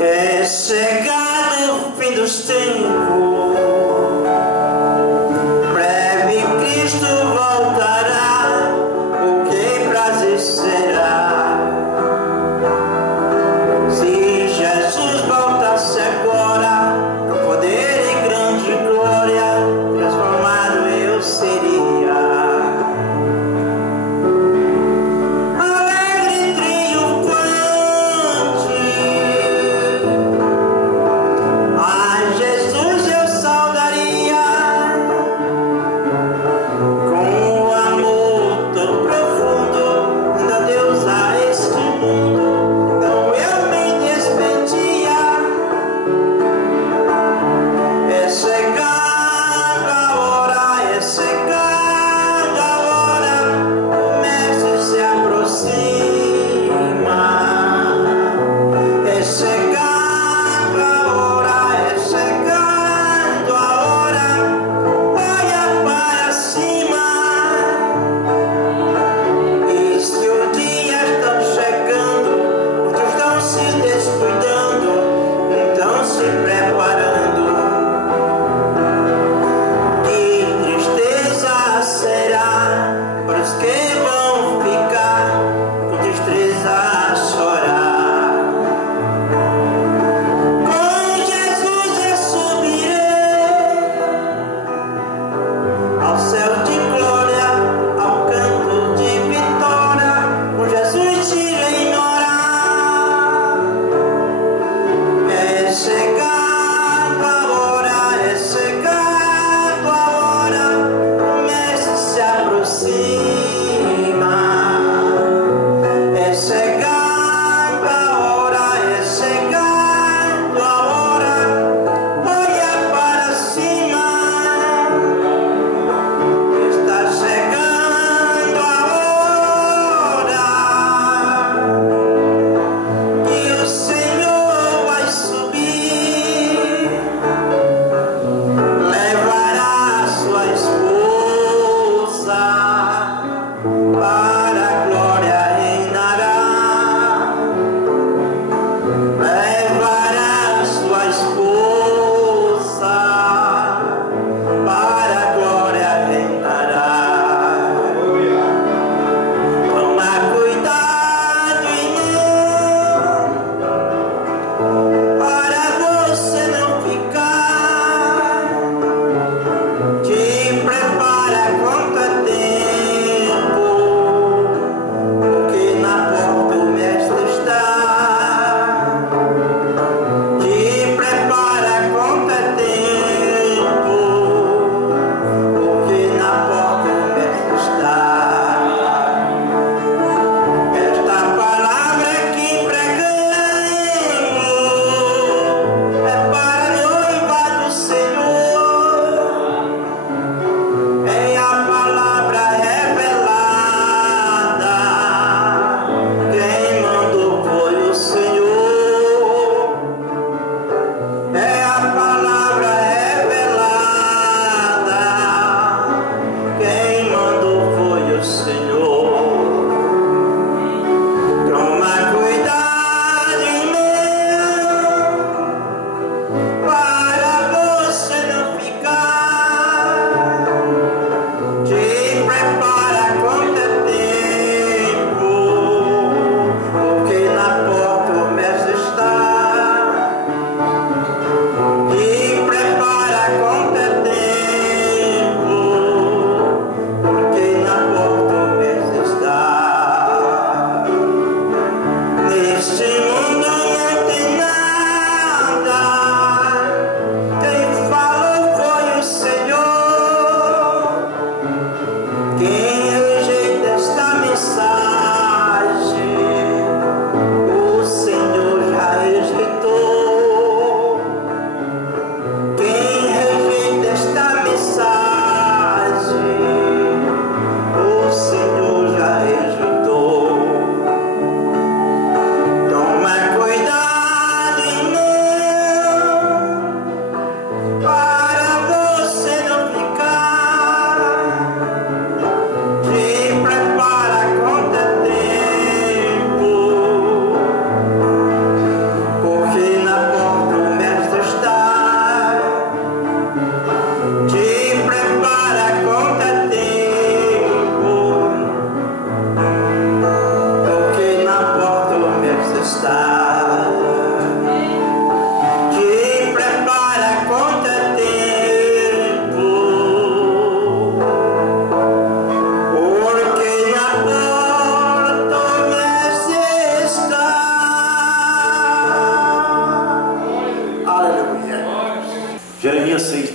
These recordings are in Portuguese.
É chegado o fim dos tempos, breve Cristo voltará, o que prazer será se Jesus voltasse agora, com poder e grande glória, transformado eu seria.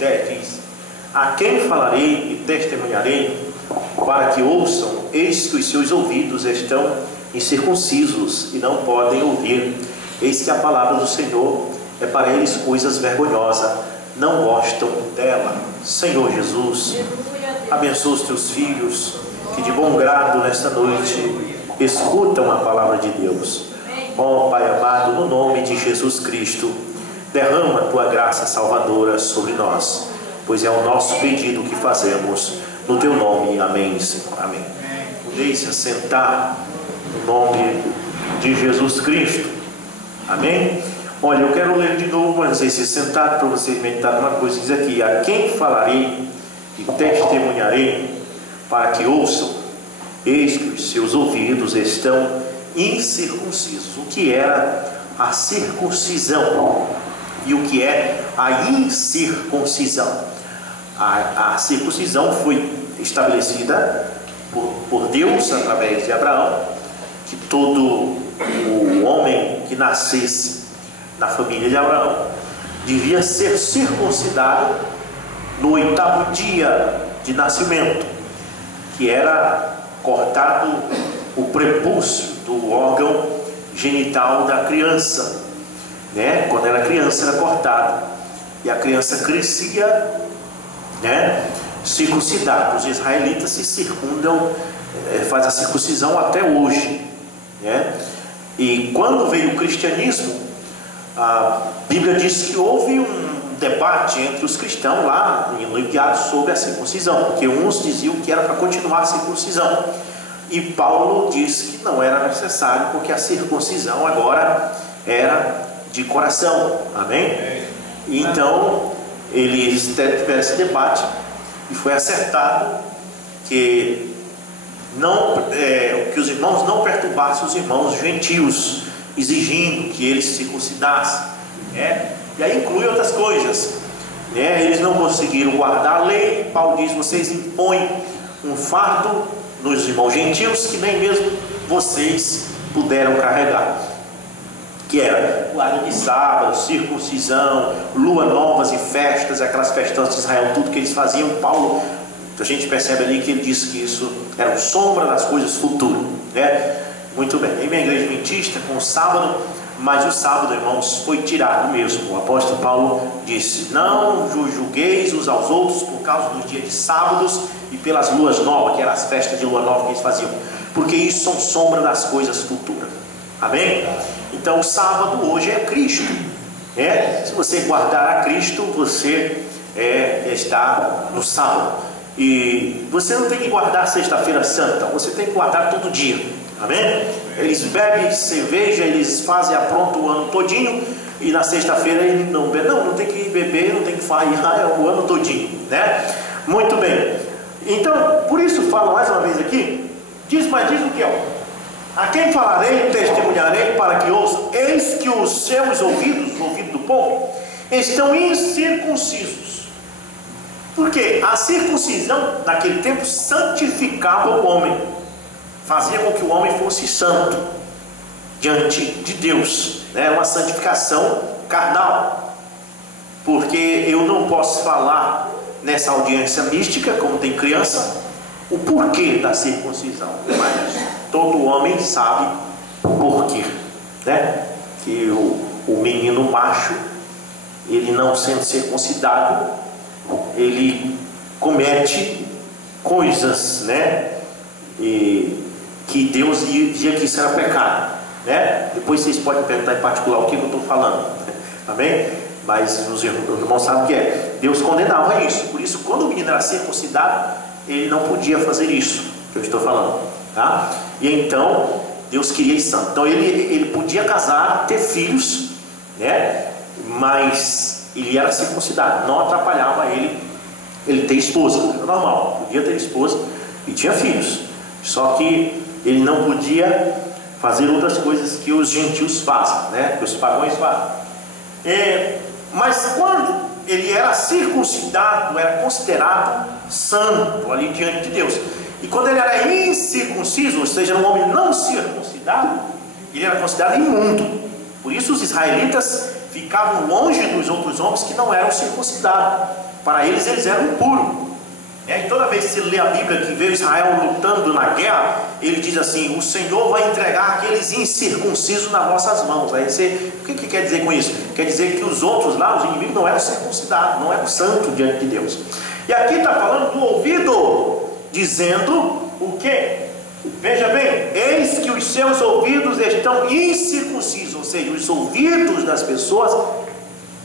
10 diz: a quem falarei e testemunharei para que ouçam? Eis que os seus ouvidos estão incircuncisos e não podem ouvir. Eis que a palavra do Senhor é para eles coisas vergonhosas, não gostam dela. Senhor Jesus, abençoa os teus filhos que de bom grado nesta noite escutam a palavra de Deus. Ó Pai amado, no nome de Jesus Cristo, derrama a tua graça salvadora sobre nós, pois é o nosso pedido que fazemos no teu nome. Amém, Senhor. Amém. Deixe assentar no nome de Jesus Cristo. Amém. Olha, eu quero ler de novo, mas esse sentado para vocês meditar numa coisa. Diz aqui: a quem falarei e testemunharei para que ouçam? Eis que os seus ouvidos estão incircuncisos. O que era a circuncisão e o que é a incircuncisão? A circuncisão foi estabelecida por Deus através de Abraão, que todo o homem que nascesse na família de Abraão devia ser circuncidado no 8º dia de nascimento, que era cortado o prepúcio do órgão genital da criança, né? Quando era criança era cortado, e a criança crescia, né, circuncidada. Os israelitas se circundam, faz a circuncisão até hoje, né? E quando veio o cristianismo, a Bíblia diz que houve um debate entre os cristãos lá no enviado sobre a circuncisão, porque uns diziam que era para continuar a circuncisão, e Paulo diz que não era necessário, porque a circuncisão agora era de coração. Amém? E então eles tiveram esse debate e foi acertado que os irmãos não perturbassem os irmãos gentios, exigindo que eles se circuncidassem, né? E aí inclui outras coisas, né? Eles não conseguiram guardar a lei. Paulo diz: vocês impõem um fardo nos irmãos gentios que nem mesmo vocês puderam carregar, que era guarda de sábado, circuncisão, lua novas e festas, aquelas festanças de Israel, tudo que eles faziam. Paulo, a gente percebe ali que ele disse que isso era sombra das coisas futuras, né? Muito bem. Em minha igreja adventista, com o sábado, mas o sábado, irmãos, foi tirado mesmo. O apóstolo Paulo disse: não julgueis uns aos outros por causa dos dias de sábados e pelas luas novas, que eram as festas de lua nova que eles faziam, porque isso são sombra das coisas futuras. Amém? Então o sábado hoje é Cristo, né? Se você guardar a Cristo, você está no sábado. E você não tem que guardar sexta-feira santa, você tem que guardar todo dia. Amém? Eles bebem cerveja, eles fazem apronto o ano todinho, e na sexta-feira ele não bebe. Não tem que beber, não tem que farrear o ano todinho, né? Muito bem. Então, por isso falo mais uma vez aqui, diz o que é? A quem falarei e testemunharei para que ouçam? Eis que os seus ouvidos, o ouvido do povo, estão incircuncisos. Porque a circuncisão naquele tempo santificava o homem, fazia com que o homem fosse santo diante de Deus, né? Uma santificação carnal. Porque eu não posso falar nessa audiência mística, como tem criança, o porquê da circuncisão, mas todo homem sabe o porquê, né? Que o menino macho, ele não sendo circuncidado, ele comete coisas, né? E que Deus dizia que isso era pecado, né? Depois vocês podem perguntar em particular o que eu estou falando, amém? Mas os irmãos sabem o que é. Deus condenava isso. Por isso, quando o menino era circuncidado, ele não podia fazer isso que eu estou falando, tá? E então Deus queria isso santo. Então ele podia casar, ter filhos, né? Mas ele era circuncidado, não atrapalhava ele ter esposa. Era normal, podia ter esposa e tinha filhos. Só que ele não podia fazer outras coisas que os gentios fazem, né? Que os pagãos fazem. Mas quando ele era circuncidado, era considerado santo ali diante de Deus. E quando ele era incircunciso, ou seja, um homem não circuncidado, ele era considerado imundo. Por isso os israelitas ficavam longe dos outros homens que não eram circuncidados. Para eles eram impuros. E toda vez que você lê a Bíblia que vê Israel lutando na guerra, ele diz assim: o Senhor vai entregar aqueles incircuncisos nas nossas mãos. Aí você, o que quer dizer com isso? Quer dizer que os outros lá, os inimigos, não eram circuncidados, não eram santos diante de Deus. E aqui está falando do ouvido, dizendo o quê? Veja bem, eis que os seus ouvidos estão incircuncisos, ou seja, os ouvidos das pessoas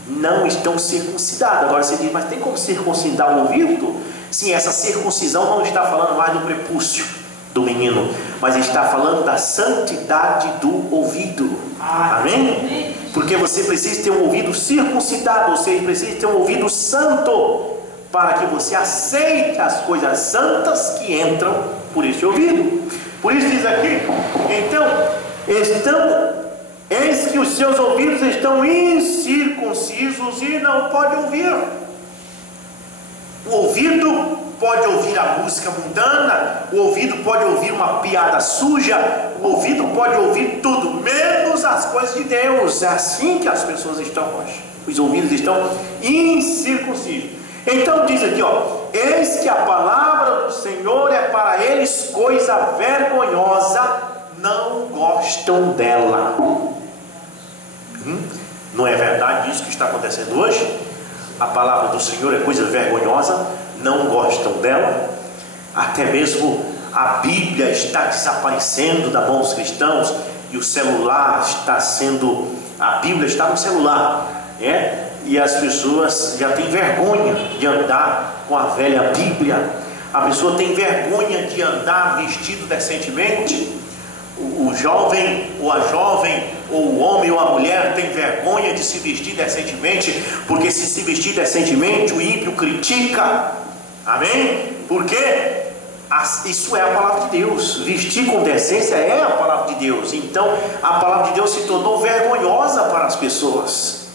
não estão circuncidados. Agora você diz, mas tem como circuncidar o ouvido? Sim, essa circuncisão não está falando mais do prepúcio do menino, mas está falando da santidade do ouvido. Amém? Porque você precisa ter um ouvido circuncidado, ou seja, precisa ter um ouvido santo, para que você aceite as coisas santas que entram por esse ouvido. Por isso diz aqui, então, eis que os seus ouvidos estão incircuncisos e não pode ouvir. O ouvido pode ouvir a música mundana, o ouvido pode ouvir uma piada suja, o ouvido pode ouvir tudo, menos as coisas de Deus. É assim que as pessoas estão hoje. Os ouvidos estão incircuncisos. Então diz aqui, eis que a palavra do Senhor é para eles coisa vergonhosa, não gostam dela. Não é verdade isso que está acontecendo hoje? A palavra do Senhor é coisa vergonhosa, não gostam dela. Até mesmo a Bíblia está desaparecendo da mão dos cristãos, e o celular está sendo, a Bíblia está no celular, e as pessoas já têm vergonha de andar com a velha Bíblia. A pessoa tem vergonha de andar vestido decentemente. O jovem ou a jovem, ou o homem ou a mulher tem vergonha de se vestir decentemente, porque se vestir decentemente o ímpio critica. Amém? Porque isso é a palavra de Deus. Vestir com decência é a palavra de Deus. Então a palavra de Deus se tornou vergonhosa para as pessoas.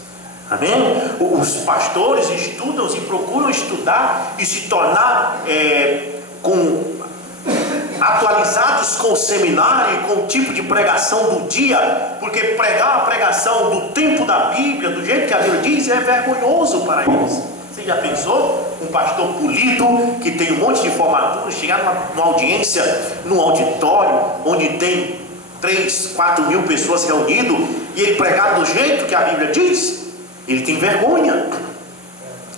Amém? Os pastores estudam e procuram estudar e se tornar atualizados com o seminário e com o tipo de pregação do dia, porque pregar a pregação do tempo da Bíblia, do jeito que a Bíblia diz, é vergonhoso para eles. Você já pensou? Um pastor polido, que tem um monte de formatura, chegar numa audiência, num auditório, onde tem 3, 4 mil pessoas reunidas, e ele pregar do jeito que a Bíblia diz? Ele tem vergonha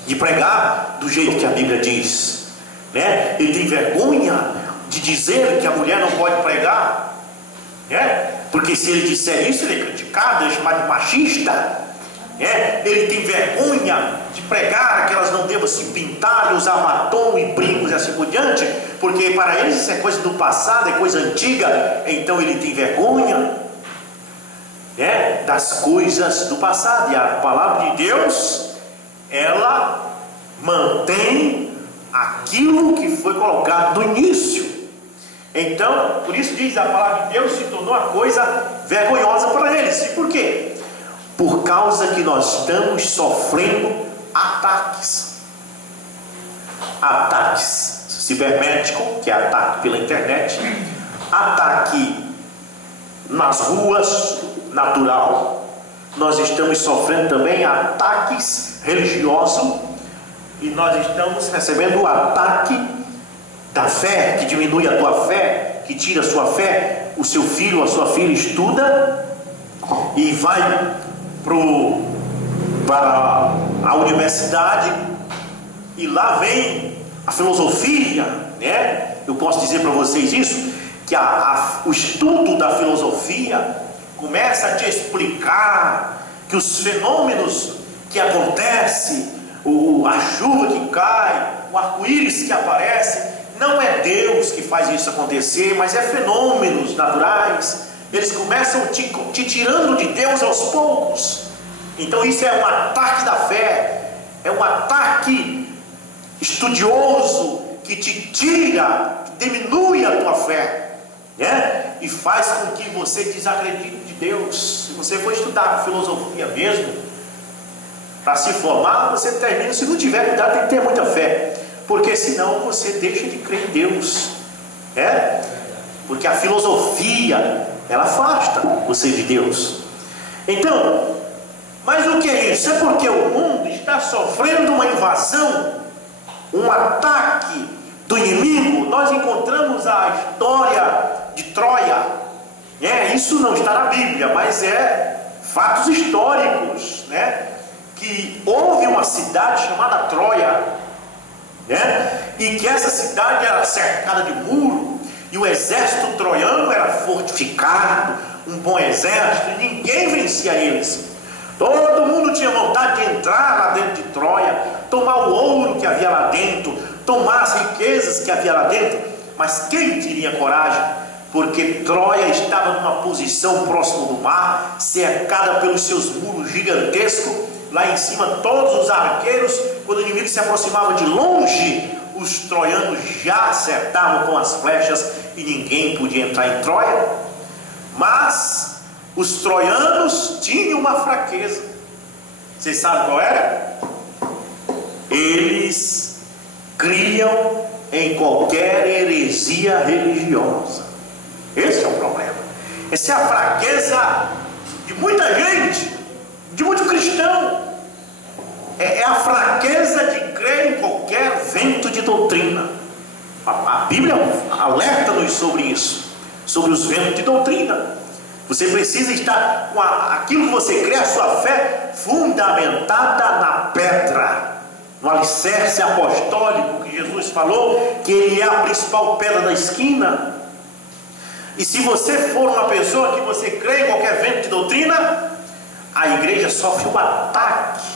de pregar do jeito que a Bíblia diz, né? Ele tem vergonha de dizer que a mulher não pode pregar, porque se ele disser isso, ele é criticado, ele é chamado de machista, ele tem vergonha de pregar que elas não devam se pintar e usar batom e brincos e assim por diante, porque para eles isso é coisa do passado, é coisa antiga. Então ele tem vergonha das coisas do passado. E a palavra de Deus, ela mantém aquilo que foi colocado no início. Então, por isso diz, a palavra de Deus se tornou uma coisa vergonhosa para eles. E por quê? Por causa que nós estamos sofrendo ataques cibernéticos, que é ataque pela internet, ataque nas ruas, natural. Nós estamos sofrendo também ataques religiosos, e nós estamos recebendo o ataque da fé, que diminui a tua fé, que tira a sua fé. O seu filho ou a sua filha estuda e vai para a universidade, e lá vem a filosofia, Eu posso dizer para vocês isso, que o estudo da filosofia começa a te explicar que os fenômenos que acontecem, a chuva que cai, o arco-íris que aparece, não é Deus que faz isso acontecer, mas é fenômenos naturais. Eles começam te tirando de Deus aos poucos. Então isso é um ataque da fé, é um ataque estudioso que te tira, que diminui a tua fé, e faz com que você desacredite de Deus. Se você for estudar filosofia mesmo, para se formar, você termina, se não tiver cuidado, tem que ter muita fé, porque senão você deixa de crer em Deus, porque a filosofia, ela afasta você de Deus. Então, Mas o que é isso? É porque o mundo está sofrendo uma invasão, um ataque do inimigo. Nós encontramos a história de Troia. Isso não está na Bíblia, mas é fatos históricos, né? Que houve uma cidade chamada Troia, né? E que essa cidade era cercada de muro, e o exército troiano era fortificado, um bom exército, e ninguém vencia eles. Todo mundo tinha vontade de entrar lá dentro de Troia, tomar o ouro que havia lá dentro, tomar as riquezas que havia lá dentro. Mas quem teria coragem? Porque Troia estava numa posição próximo do mar, cercada pelos seus muros gigantescos. Lá em cima, todos os arqueiros, quando o inimigo se aproximava de longe, os troianos já acertavam com as flechas e ninguém podia entrar em Troia. Mas os troianos tinham uma fraqueza. Vocês sabem qual era? Eles criam em qualquer heresia religiosa. Esse é o problema. Essa é a fraqueza de muita gente, de muito cristão. É a fraqueza de crer em qualquer vento de doutrina. A Bíblia alerta-nos sobre isso, sobre os ventos de doutrina. Você precisa estar com aquilo que você crê, a sua fé fundamentada na pedra, no alicerce apostólico que Jesus falou que ele é a principal pedra da esquina. E se você for uma pessoa que você crê em qualquer vento de doutrina, a igreja sofre um ataque,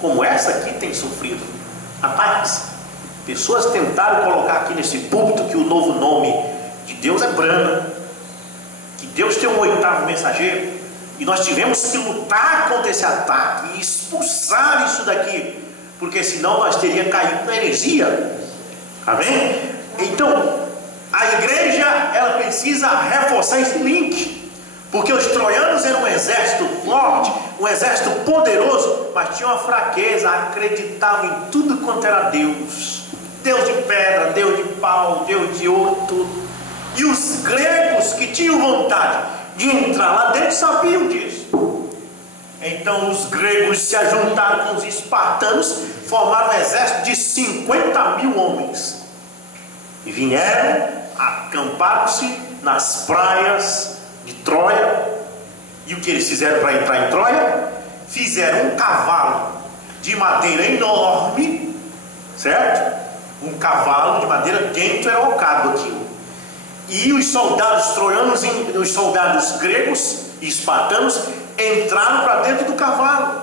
como essa aqui tem sofrido ataques. Pessoas tentaram colocar aqui nesse púlpito que o novo nome de Deus é Brana, que Deus tem um 8º mensageiro, e nós tivemos que lutar contra esse ataque e expulsar isso daqui, porque senão nós teríamos caído na heresia. Amém? Então a igreja, ela precisa reforçar esse link, porque os troianos eram um exército forte, um exército poderoso, mas tinham uma fraqueza, acreditavam em tudo quanto era Deus, Deus de pedra, Deus de pau, Deus de ouro, tudo. E os gregos que tinham vontade de entrar lá dentro sabiam disso. Então os gregos se ajuntaram com os espartanos, formaram um exército de 50.000 homens e vieram, acamparam-se nas praias de Troia. E o que eles fizeram para entrar em Troia? Fizeram um cavalo de madeira enorme, certo? Um cavalo de madeira, dentro era ocado aquilo. E os soldados troianos, os soldados gregos e espartanos entraram para dentro do cavalo.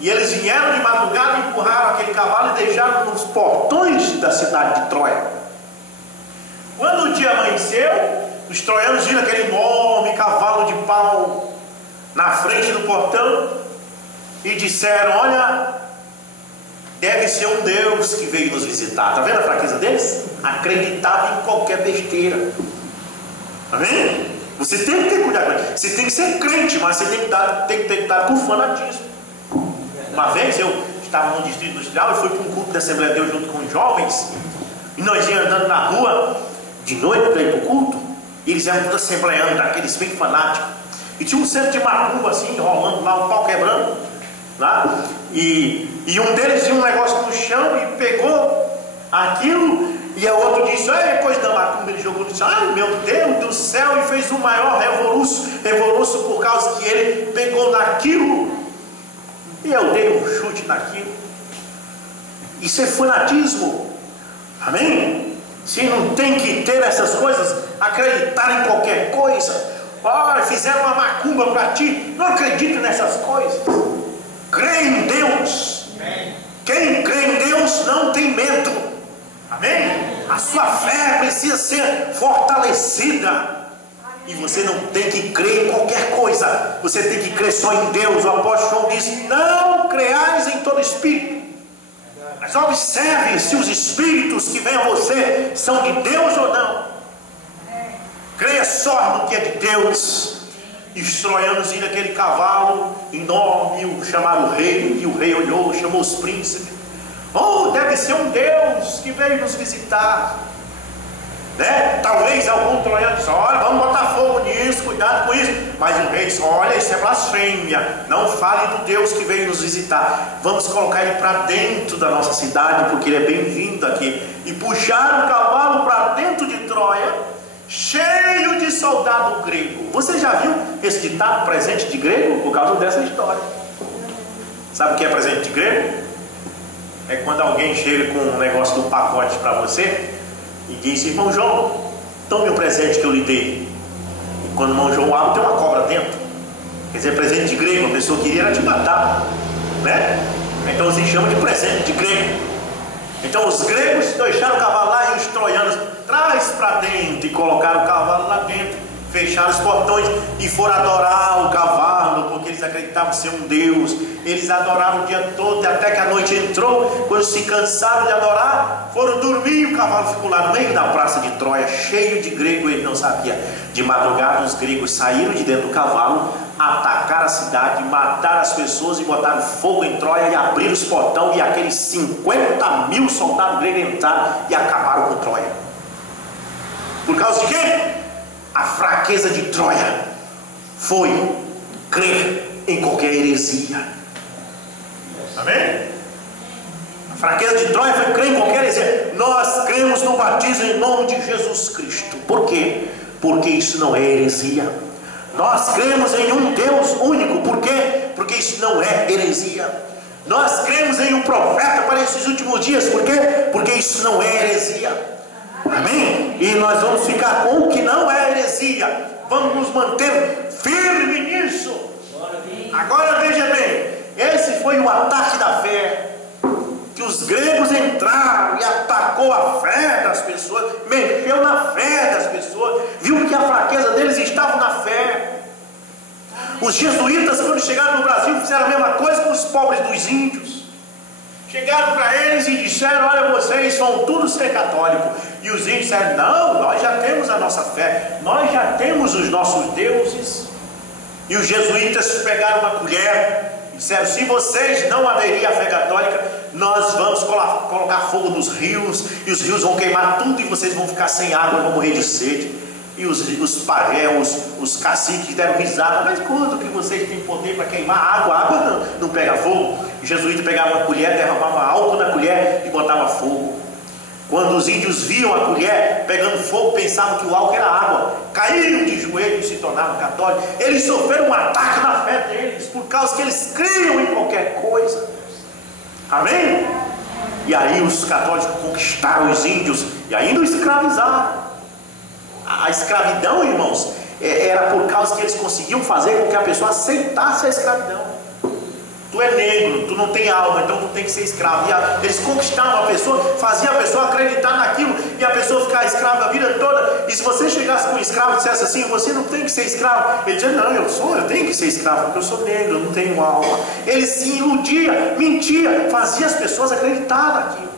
E eles vieram de madrugada, empurraram aquele cavalo e deixaram nos portões da cidade de Troia. Quando o dia amanheceu, os troianos viram aquele enorme cavalo de pau na frente do portão e disseram: olha, deve ser um Deus que veio nos visitar. Está vendo a fraqueza deles? Acreditavam em qualquer besteira. Amém? Você tem que ter cuidado. Você tem que ser crente, mas você tem que ter cuidado com o fanatismo. Uma vez eu estava no distrito industrial e fui para um culto da Assembleia de Deus junto com os jovens, e nós íamos andando na rua de noite para ir para o culto, e eles eram todos assembleando, daqueles bem fanáticos, e tinha um centro de macumba assim, rolando lá, o pau quebrando lá, e um deles tinha um negócio no chão e pegou aquilo, e o outro disse: é coisa da macumba. Ele jogou no chão, ai meu Deus do céu, e fez o maior revoluço por causa que ele pegou naquilo. E eu dei um chute naquilo. Isso é fanatismo. Amém? Você não tem que ter essas coisas, acreditar em qualquer coisa. Olha, fizeram uma macumba para ti. Não acredita nessas coisas. Crê em Deus. Amém. Quem crê em Deus não tem medo. Amém? A sua fé precisa ser fortalecida. E você não tem que crer em qualquer coisa. Você tem que crer só em Deus. O apóstolo João diz: não creais em todo espírito, mas observe se os espíritos que vêm a você são de Deus ou não. Creia só no que é de Deus. E os troianos viram aquele cavalo enorme, chamaram o rei, e o rei olhou, chamou os príncipes. Oh, deve ser um Deus que veio nos visitar. né? Talvez algum troiano disse: olha, vamos botar fogo nisso, cuidado com isso. Mas o rei disse: olha, isso é blasfêmia, não fale do Deus que veio nos visitar, vamos colocar ele para dentro da nossa cidade, porque ele é bem-vindo aqui. E puxaram o cavalo para dentro de Troia, cheio de soldado grego. Você já viu esse ditado, presente de grego? Por causa dessa história. Sabe o que é presente de grego? É quando alguém chega com um negócio do pacote para você e diz: irmão João, tome o presente que eu lhe dei. E quando o irmão João abre, tem uma cobra dentro. Quer dizer, presente de grego. A pessoa queria era te matar, né? Então se chama de presente de grego. Então os gregos deixaram o cavalo lá, e os troianos traz para dentro, e colocaram o cavalo lá dentro, fecharam os portões e foram adorar o cavalo, porque eles acreditavam ser um deus. Eles adoraram o dia todo, até que a noite entrou. Quando se cansaram de adorar, foram dormir, e o cavalo ficou lá no meio da praça de Troia, cheio de grego. Ele não sabia. De madrugada os gregos saíram de dentro do cavalo, atacaram a cidade, mataram as pessoas e botaram fogo em Troia, e abriram os portões, e aqueles 50.000 soldados gregos entraram e acabaram com Troia. Por causa de quê? A fraqueza de Troia foi crer em qualquer heresia. Amém? A fraqueza de Troia foi crer em qualquer heresia. Nós cremos no batismo em nome de Jesus Cristo. Por quê? Porque isso não é heresia. Nós cremos em um Deus único. Por quê? Porque isso não é heresia. Nós cremos em um profeta para esses últimos dias. Por quê? Porque isso não é heresia. Amém? E nós vamos ficar com o que não é heresia. Vamos nos manter firme nisso. Agora veja bem, esse foi o ataque da fé. Que os gregos entraram e atacou a fé das pessoas, mexeu na fé das pessoas, viu que a fraqueza deles estava na fé. Os jesuítas, quando chegaram no Brasil, fizeram a mesma coisa com os pobres dos índios. Chegaram para eles e disseram: olha, vocês vão tudo ser católico. E os índios disseram: não, nós já temos a nossa fé, nós já temos os nossos deuses. E os jesuítas pegaram uma colher e disseram: se vocês não aderirem à fé católica, nós vamos colocar fogo nos rios, e os rios vão queimar tudo, e vocês vão ficar sem água e vão morrer de sede. E os pajés, os caciques deram risada: mas quando que vocês têm poder para queimar água? A água não pega fogo. O jesuíta pegava uma colher, derramava álcool na colher e botava fogo. Quando os índios viam a colher pegando fogo, pensavam que o álcool era água, caíram de joelhos e se tornaram católicos. Eles sofreram um ataque na fé deles, por causa que eles criam em qualquer coisa. Amém? E aí os católicos conquistaram os índios e ainda os escravizaram. A escravidão, irmãos, era por causa que eles conseguiam fazer com que a pessoa aceitasse a escravidão. Tu é negro, tu não tem alma, então tu tem que ser escravo. E eles conquistavam a pessoa, faziam a pessoa acreditar naquilo, e a pessoa ficava escrava a vida toda. E se você chegasse com um escravo e dissesse assim: você não tem que ser escravo, ele dizia: não, eu tenho que ser escravo, porque eu sou negro, eu não tenho alma. Ele se iludia, mentia, fazia as pessoas acreditar naquilo,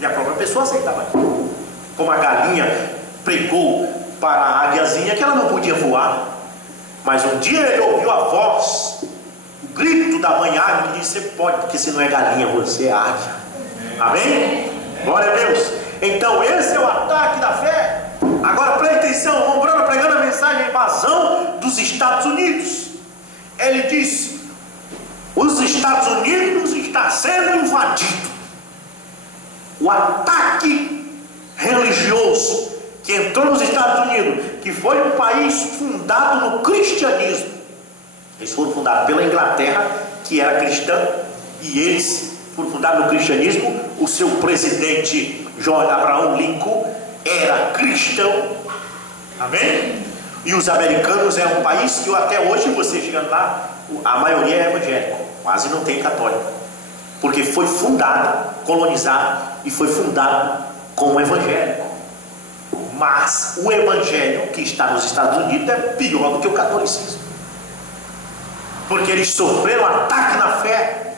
e a própria pessoa aceitava aquilo. Como a galinha pregou para a águiazinha que ela não podia voar, mas um dia ele ouviu a voz, o grito da mãe águia, e disse: você pode, porque se não é galinha, você é águia. Amém? Glória a Deus. Então esse é o ataque da fé. Agora preste atenção, o Rombrano pregando a mensagem: a invasão dos Estados Unidos. Ele diz: os Estados Unidos está sendo invadido. O ataque religioso que entrou nos Estados Unidos, que foi um país fundado no cristianismo. Eles foram fundados pela Inglaterra, que era cristã, e eles foram fundados no cristianismo. O seu presidente, Abraham Lincoln, era cristão. Amém? E os americanos é um país que até hoje, você chegando lá, a maioria é evangélico, quase não tem católico, porque foi fundado, colonizado, e foi fundado como evangélico. Mas o evangelho que está nos Estados Unidos é pior do que o catolicismo, porque eles sofreram ataque na fé,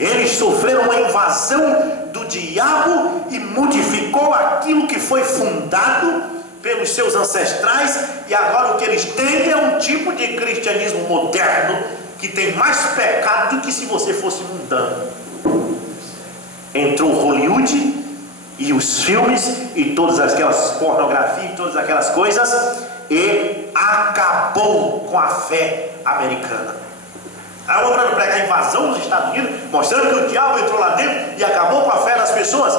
eles sofreram uma invasão do diabo e modificou aquilo que foi fundado pelos seus ancestrais, e agora o que eles têm é um tipo de cristianismo moderno que tem mais pecado do que se você fosse mundano. Entrou Hollywood e os filmes e todas aquelas pornografias e todas aquelas coisas, e acabou com a fé americana. Aí o Brando prega a invasão dos Estados Unidos, mostrando que o diabo entrou lá dentro e acabou com a fé das pessoas.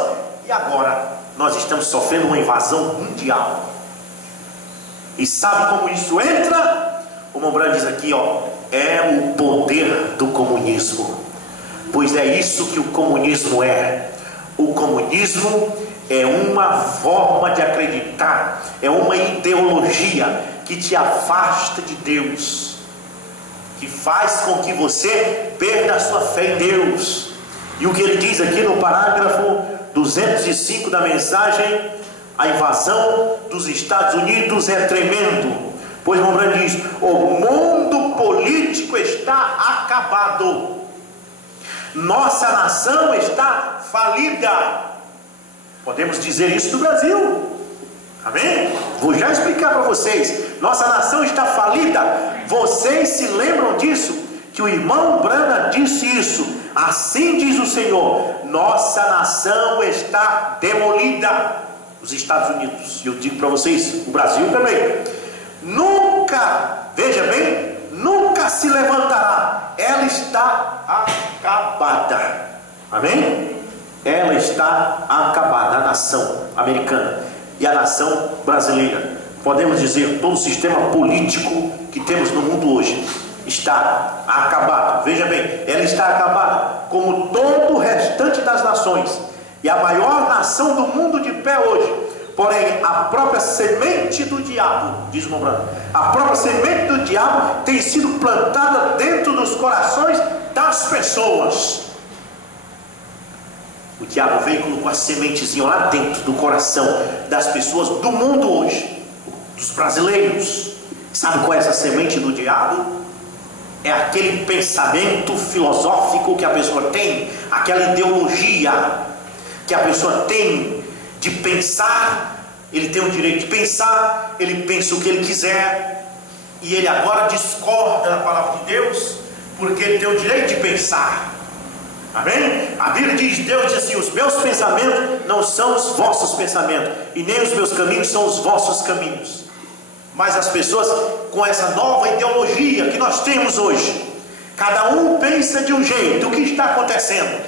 E agora nós estamos sofrendo uma invasão mundial. E sabe como isso entra? O Mombrand diz aqui, ó, é o poder do comunismo. Pois é isso que o comunismo é. O comunismo é uma forma de acreditar, é uma ideologia que te afasta de Deus, que faz com que você perda a sua fé em Deus. E o que ele diz aqui no parágrafo 205 da mensagem: a invasão dos Estados Unidos é tremendo, pois Mombrand diz: o mundo político está acabado, nossa nação está falida. Podemos dizer isso do Brasil, amém? Vou já explicar para vocês. Nossa nação está falida. Vocês se lembram disso? Que o irmão Brana disse isso. Assim diz o Senhor: nossa nação está demolida. Os Estados Unidos, e eu digo para vocês, o Brasil também, nunca, veja bem, nunca se levantará. Ela está acabada, amém? Ela está acabada, a nação americana e a nação brasileira. Podemos dizer, todo o sistema político que temos no mundo hoje está acabado. Veja bem, ela está acabada, como todo o restante das nações. E a maior nação do mundo de pé hoje, porém a própria semente do diabo, diz o Mombrand, a própria semente do diabo tem sido plantada dentro dos corações das pessoas. O diabo veio e colocou a sementezinha lá dentro do coração das pessoas do mundo hoje, dos brasileiros. Sabe qual é essa semente do diabo? É aquele pensamento filosófico que a pessoa tem, aquela ideologia que a pessoa tem de pensar. Ele tem o direito de pensar, ele pensa o que ele quiser, e ele agora discorda da palavra de Deus, porque ele tem o direito de pensar. Amém? A Bíblia diz, Deus diz assim: os meus pensamentos não são os vossos pensamentos, e nem os meus caminhos são os vossos caminhos. Mas as pessoas, com essa nova ideologia que nós temos hoje, cada um pensa de um jeito. O que está acontecendo?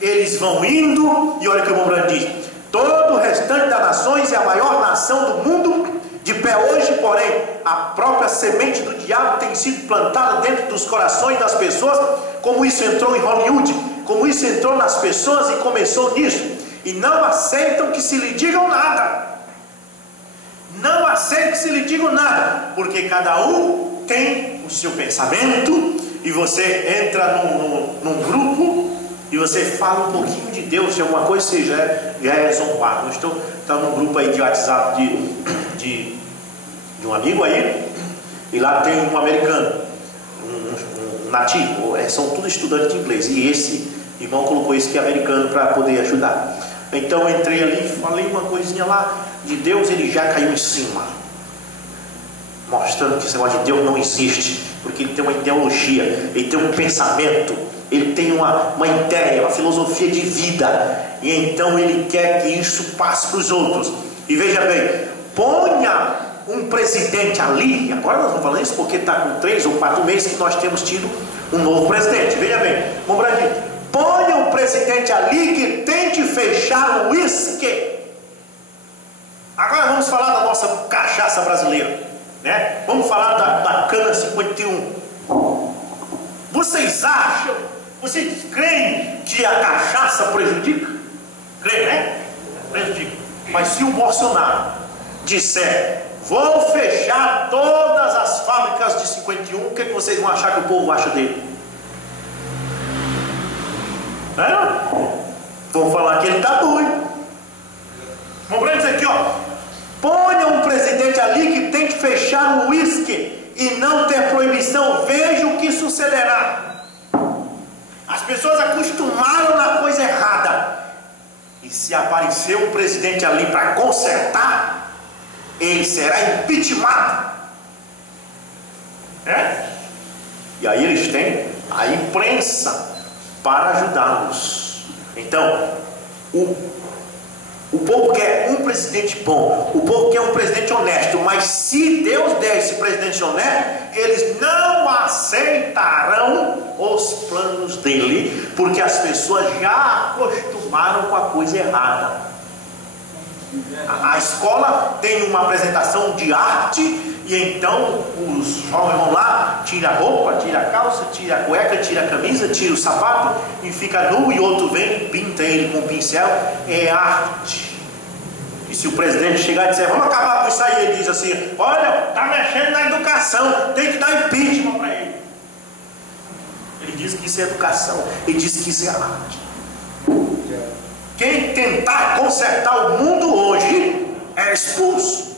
Eles vão indo, e olha o que o Mombrand diz: todo o restante das nações é a maior nação do mundo de pé hoje, porém a própria semente do diabo tem sido plantada dentro dos corações das pessoas, como isso entrou em Hollywood, como isso entrou nas pessoas e começou nisso, e não aceitam que se lhe digam nada. Não aceitam que se lhe digam nada, porque cada um tem o seu pensamento, e você entra num grupo e você fala um pouquinho de Deus, de alguma coisa, você já é zombado. Eu estou num grupo aí de WhatsApp de um amigo aí, e lá tem um americano, um nativo, são todos estudantes de inglês, e esse irmão colocou esse que é americano para poder ajudar. Então eu entrei ali, falei uma coisinha lá de Deus, ele já caiu em cima, mostrando que esse negócio de Deus não existe, porque ele tem uma ideologia, ele tem um pensamento, ele tem uma ideia, uma filosofia de vida, e então ele quer que isso passe para os outros. E veja bem, ponha um presidente ali, agora nós vamos falar isso porque está com 3 ou 4 meses que nós temos tido um novo presidente. Veja bem, ponha um presidente ali que tente fechar o uísque. Agora vamos falar da nossa cachaça brasileira, né? Vamos falar da cana 51. Vocês acham, vocês creem que a cachaça prejudica? Creem, né? Prejudica. Mas se o Bolsonaro disser: vou fechar todas as fábricas de 51, o que vocês vão achar que o povo acha dele? Vão falar que ele está doido. Vamos dizer aqui, ó: ponha um presidente ali que tem que fechar o uísque e não ter proibição, veja o que sucederá. As pessoas acostumaram na coisa errada, e se aparecer um presidente ali para consertar, ele será impeachmentado. E aí eles têm a imprensa para ajudá-los. Então, o O povo quer um presidente bom, o povo quer um presidente honesto, mas se Deus der esse presidente honesto, eles não aceitarão os planos dele, porque as pessoas já acostumaram com a coisa errada. A escola tem uma apresentação de arte, e então os jovens vão lá, tira a roupa, tira a calça, tira a cueca, tira a camisa, tira o sapato e fica nu, e outro vem e pinta ele com um pincel. É arte. E se o presidente chegar e dizer, vamos acabar com isso aí, ele diz assim, olha, está mexendo na educação, tem que dar impeachment para ele. Ele diz que isso é educação, ele diz que isso é arte. Quem tentar consertar o mundo hoje é expulso.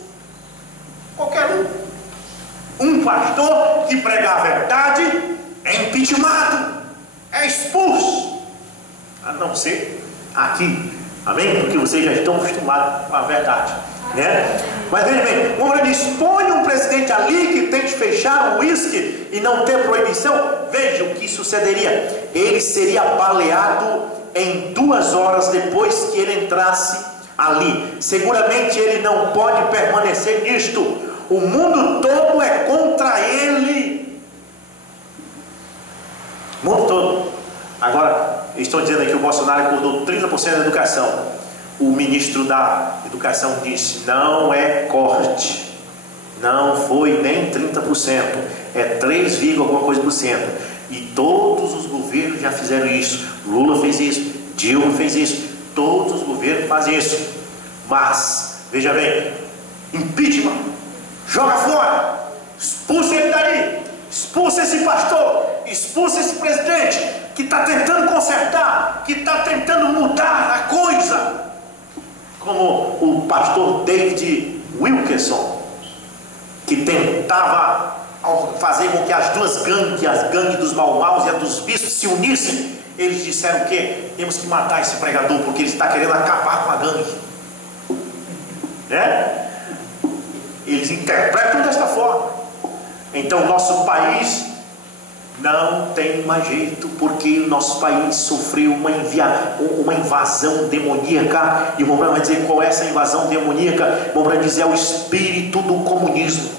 Qualquer um. Um pastor que pregar a verdade é impeachmentado, é expulso. A não ser aqui, amém? Porque vocês já estão acostumados com a verdade, né? Mas veja bem, como ele diz, põe um presidente ali que tente fechar o uísque e não ter proibição. Veja o que sucederia. Ele seria baleado em 2 horas depois que ele entrasse ali. Seguramente ele não pode permanecer nisto. O mundo todo é contra ele. O mundo todo. Agora, estão dizendo aqui que o Bolsonaro acordou 30% da educação. O ministro da Educação disse, não é corte. Não foi nem 30%. É 3, alguma coisa por cento. E todos os governos já fizeram isso. Lula fez isso, Dilma fez isso. Todos os governos fazem isso. Mas, veja bem, impeachment. Joga fora, expulsa ele daí, expulsa esse pastor, expulsa esse presidente que está tentando consertar, que está tentando mudar a coisa, como o pastor David Wilkerson, que tentava fazer com que as duas gangues, as gangues dos maus e a dos bispos, se unissem. Eles disseram o quê? Temos que matar esse pregador porque ele está querendo acabar com a gangue, né? Eles interpretam desta forma. Então nosso país não tem mais jeito, porque o nosso país sofreu uma invasão demoníaca. E o Mombra vai dizer qual é essa invasão demoníaca. O Mombra vai dizer é o espírito do comunismo.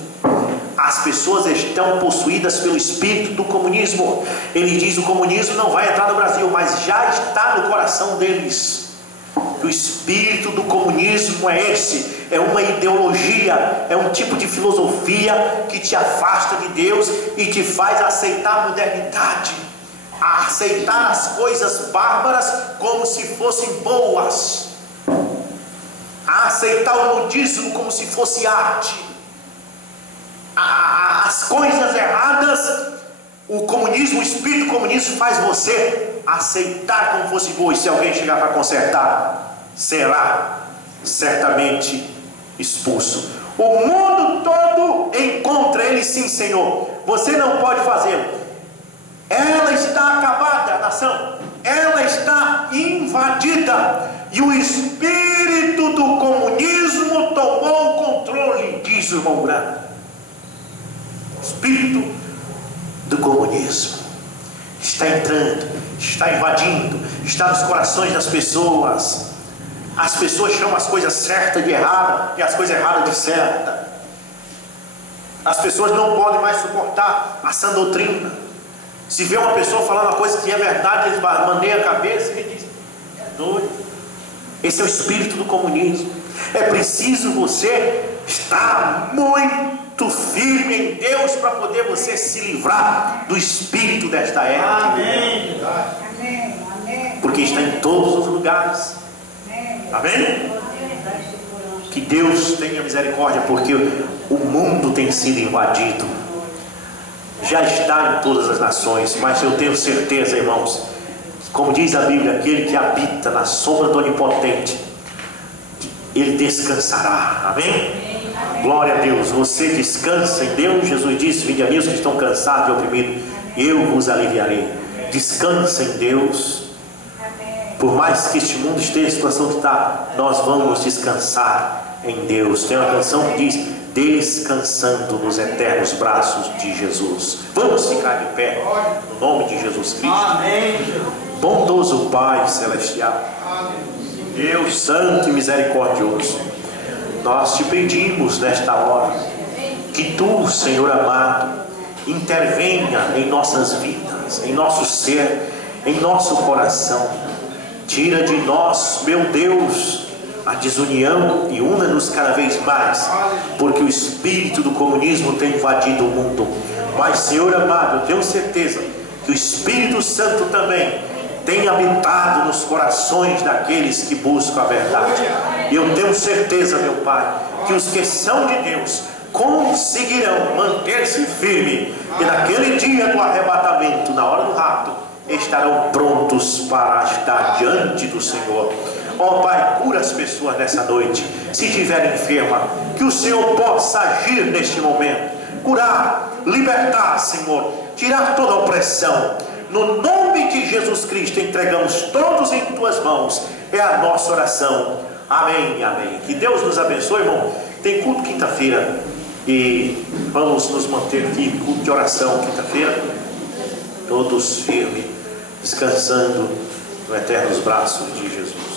As pessoas estão possuídas pelo espírito do comunismo. Ele diz o comunismo não vai entrar no Brasil, mas já está no coração deles. O espírito do comunismo é esse. É uma ideologia, é um tipo de filosofia que te afasta de Deus e te faz aceitar a modernidade, a aceitar as coisas bárbaras como se fossem boas, a aceitar o nudismo como se fosse arte, as coisas erradas. O comunismo, o espírito comunista faz você aceitar como fosse boa, e se alguém chegar para consertar, será certamente expulso. O mundo todo encontra ele, sim, Senhor. Você não pode fazê-lo. Ela está acabada, a nação. Ela está invadida. E o espírito do comunismo tomou o controle, diz o irmão Branco. O espírito do comunismo está entrando, está invadindo, está nos corações das pessoas. As pessoas chamam as coisas certas de errada e as coisas erradas de certa. As pessoas não podem mais suportar a sã doutrina. Se vê uma pessoa falando uma coisa que é verdade, eles maneiam a cabeça e dizem, é doido. Esse é o espírito do comunismo. É preciso você estar muito firme em Deus para poder você se livrar do espírito desta época. Amém. Porque está em todos os lugares. Amém? Que Deus tenha misericórdia, porque o mundo tem sido invadido. Já está em todas as nações, mas eu tenho certeza, irmãos, como diz a Bíblia, aquele que habita na sombra do Onipotente, ele descansará. Amém? Glória a Deus. Você descansa em Deus. Jesus disse, vinde a mim os que estão cansados e oprimidos, eu vos aliviarei. Descansa em Deus. Por mais que este mundo esteja em situação que está, nós vamos descansar em Deus. Tem uma canção que diz, descansando nos eternos braços de Jesus. Vamos ficar de pé no nome de Jesus Cristo. Amém. Bondoso Pai Celestial, Deus santo e misericordioso, nós te pedimos nesta hora que tu, Senhor amado, intervenha em nossas vidas, em nosso ser, em nosso coração. Tira de nós, meu Deus, a desunião e una-nos cada vez mais, porque o espírito do comunismo tem invadido o mundo. Mas, Senhor amado, eu tenho certeza que o Espírito Santo também tem habitado nos corações daqueles que buscam a verdade. E eu tenho certeza, meu Pai, que os que são de Deus conseguirão manter-se firme, e naquele dia do arrebatamento, na hora do rapto, estarão prontos para estar diante do Senhor. Ó Pai, cura as pessoas nessa noite. Se estiver enferma, que o Senhor possa agir neste momento, curar, libertar, Senhor, tirar toda a opressão. No nome de Jesus Cristo, entregamos todos em tuas mãos. É a nossa oração. Amém, amém. Que Deus nos abençoe, irmão. Tem culto quinta-feira e vamos nos manter aqui, culto de oração quinta-feira, todos firmes, descansando no eternos braços de Jesus.